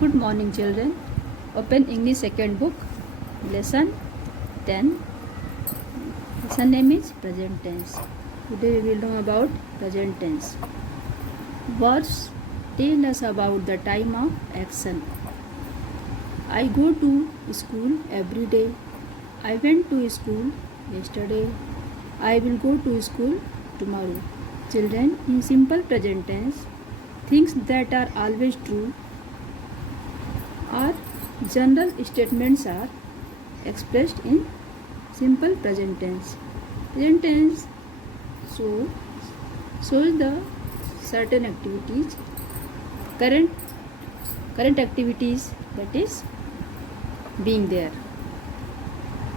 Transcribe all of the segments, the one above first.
Good morning, children. Open English second book, lesson 10. Lesson name is present tense. Today we will know about present tense. Words tell us about the time of action. I go to school every day. I went to school yesterday. I will go to school tomorrow. Children, in simple present tense, things that are always true or general statements are expressed in simple present tense. Present tense shows the certain activities, current activities that is being there.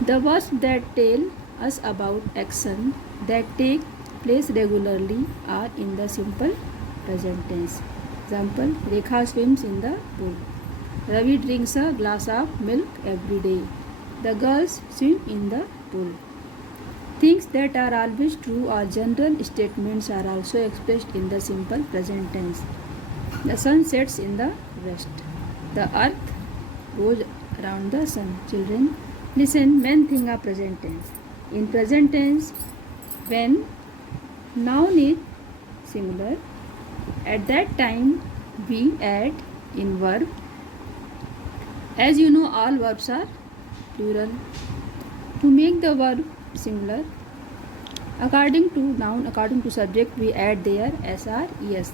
The words that tell us about action that take place regularly are in the simple present tense. Example: Rekha swims in the pool. Ravi drinks a glass of milk every day. The girls swim in the pool. Things that are always true or general statements are also expressed in the simple present tense. The sun sets in the west. The earth goes around the sun. Children, listen, main thing are present tense. In present tense, when noun is singular, at that time we add in verb. As you know, all verbs are plural. To make the verb singular, according to noun, according to subject, we add there s or es.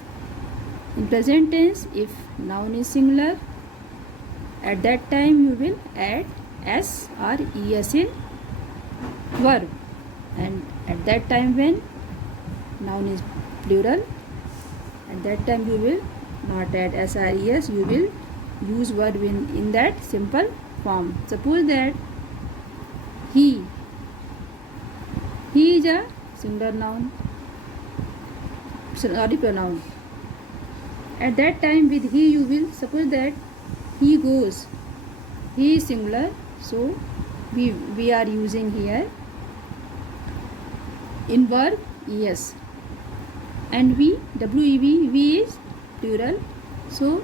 In present tense, if noun is singular, at that time you will add s or es in verb. And at that time when noun is plural, at that time you will not add s or es, you will use verb in that simple form. Suppose that he is a singular noun, sorry, pronoun. At that time with he you will suppose that he goes. He is singular, so we are using here in verb yes, and we is plural, so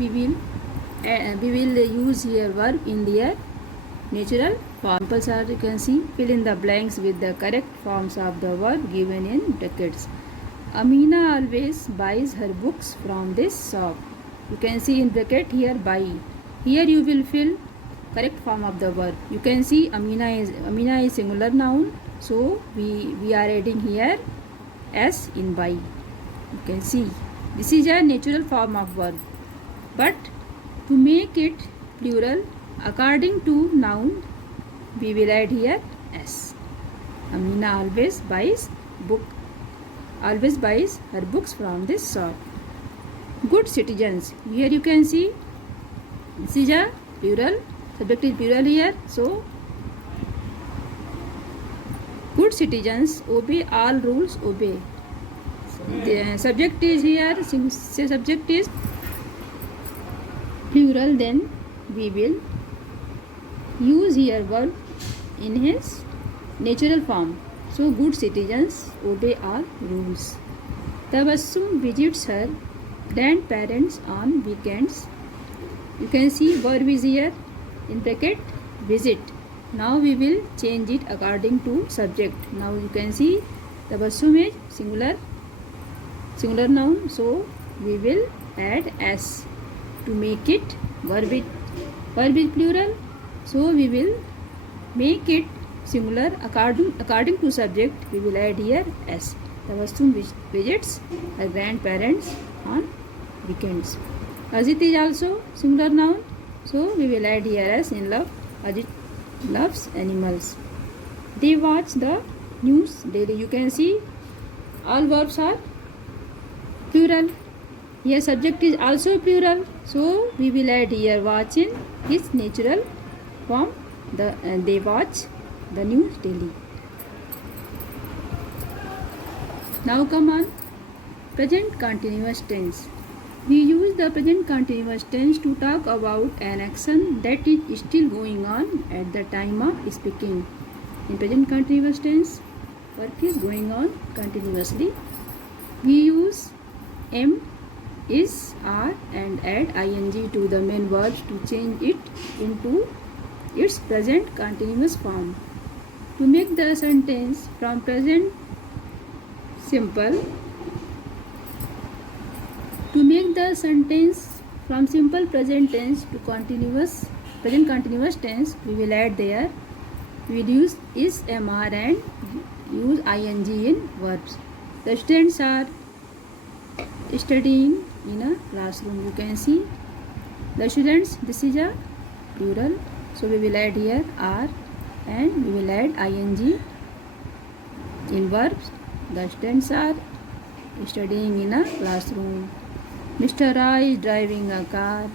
we will use here verb in their natural form. Examples are, you can see, fill in the blanks with the correct forms of the verb given in brackets. Amina always buys her books from this shop. You can see in bracket here buy. Here you will fill correct form of the verb. You can see Amina is singular noun, so we are adding here s in buy. You can see this is a natural form of verb, but to make it plural, according to noun, we will add here s. Amina always buys her books from this shop. Good citizens. Here you can see this is a plural. Subject is plural here. So good citizens obey all rules. Obey. The subject is here. Subject is plural, then we will use here verb in his natural form. So good citizens obey all rules. Tabassum visits her grandparents on weekends. You can see verb is here in bracket visit. Now we will change it according to subject. Now you can see Tabassum is singular noun, so we will add s. To make it verb is plural, so we will make it singular. According to subject, we will add here s. Tabassum visits her grandparents on weekends. Ajit is also singular noun, so we will add here s in love. Ajit loves animals. They watch the news daily. You can see all verbs are plural. Here subject is also plural, so we will add here watch in its natural form. They watch the news daily. Now come on, present continuous tense. We use the present continuous tense to talk about an action that is still going on at the time of speaking. In present continuous tense, work is going on continuously. We use am is are and add ing to the main verb to change it into its present continuous form. To make the sentence from present simple, to make the sentence from simple present tense to present continuous tense, we will add there, we will use is, mr and use ing in verbs. The students are studying in a classroom. You can see the students, this is a plural, so we will add here are and we will add ing in verbs. The students are studying in a classroom. Mr. Rai is driving a car.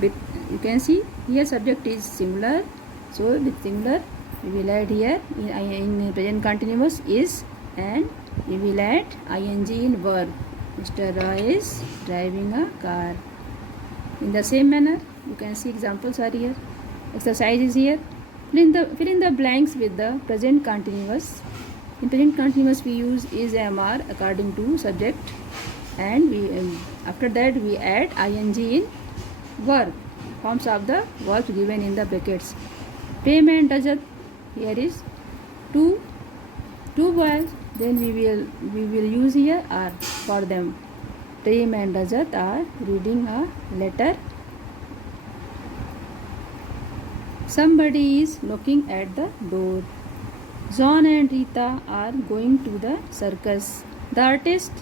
You can see here subject is similar, so with similar we will add here in present continuous is and we will add ing in verb. Mr. Rai is driving a car. In the same manner, you can see examples are here. Exercise is here. Fill in the blanks with the present continuous. In present continuous, we use is, mr according to subject, and we after that we add ing in verb forms of the verbs given in the brackets. Prem and Rajat, here is two boys. Then we will use here are for them. Prem and Rajat are reading a letter. Somebody is knocking at the door. John and Rita are going to the circus. The artist,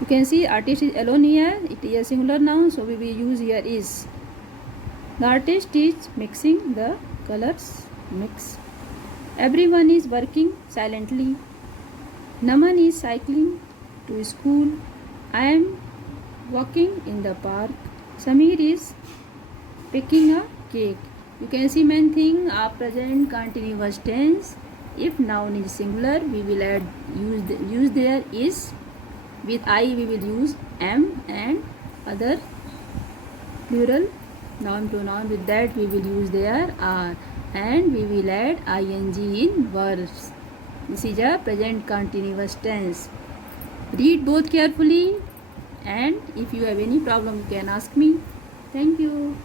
you can see artist is alone here. It is a singular noun, so we will use here is. The artist is mixing the colors. Mix. Everyone is working silently. Naman is cycling to school. I am walking in the park. Samir is baking a cake. You can see main thing are present continuous tense. If noun is singular, we will add use there is. With I we will use am, and other plural noun pronoun, with that we will use there are, and we will add ing in verbs. This is a present continuous tense. Read both carefully, and if you have any problem you can ask me. Thank you.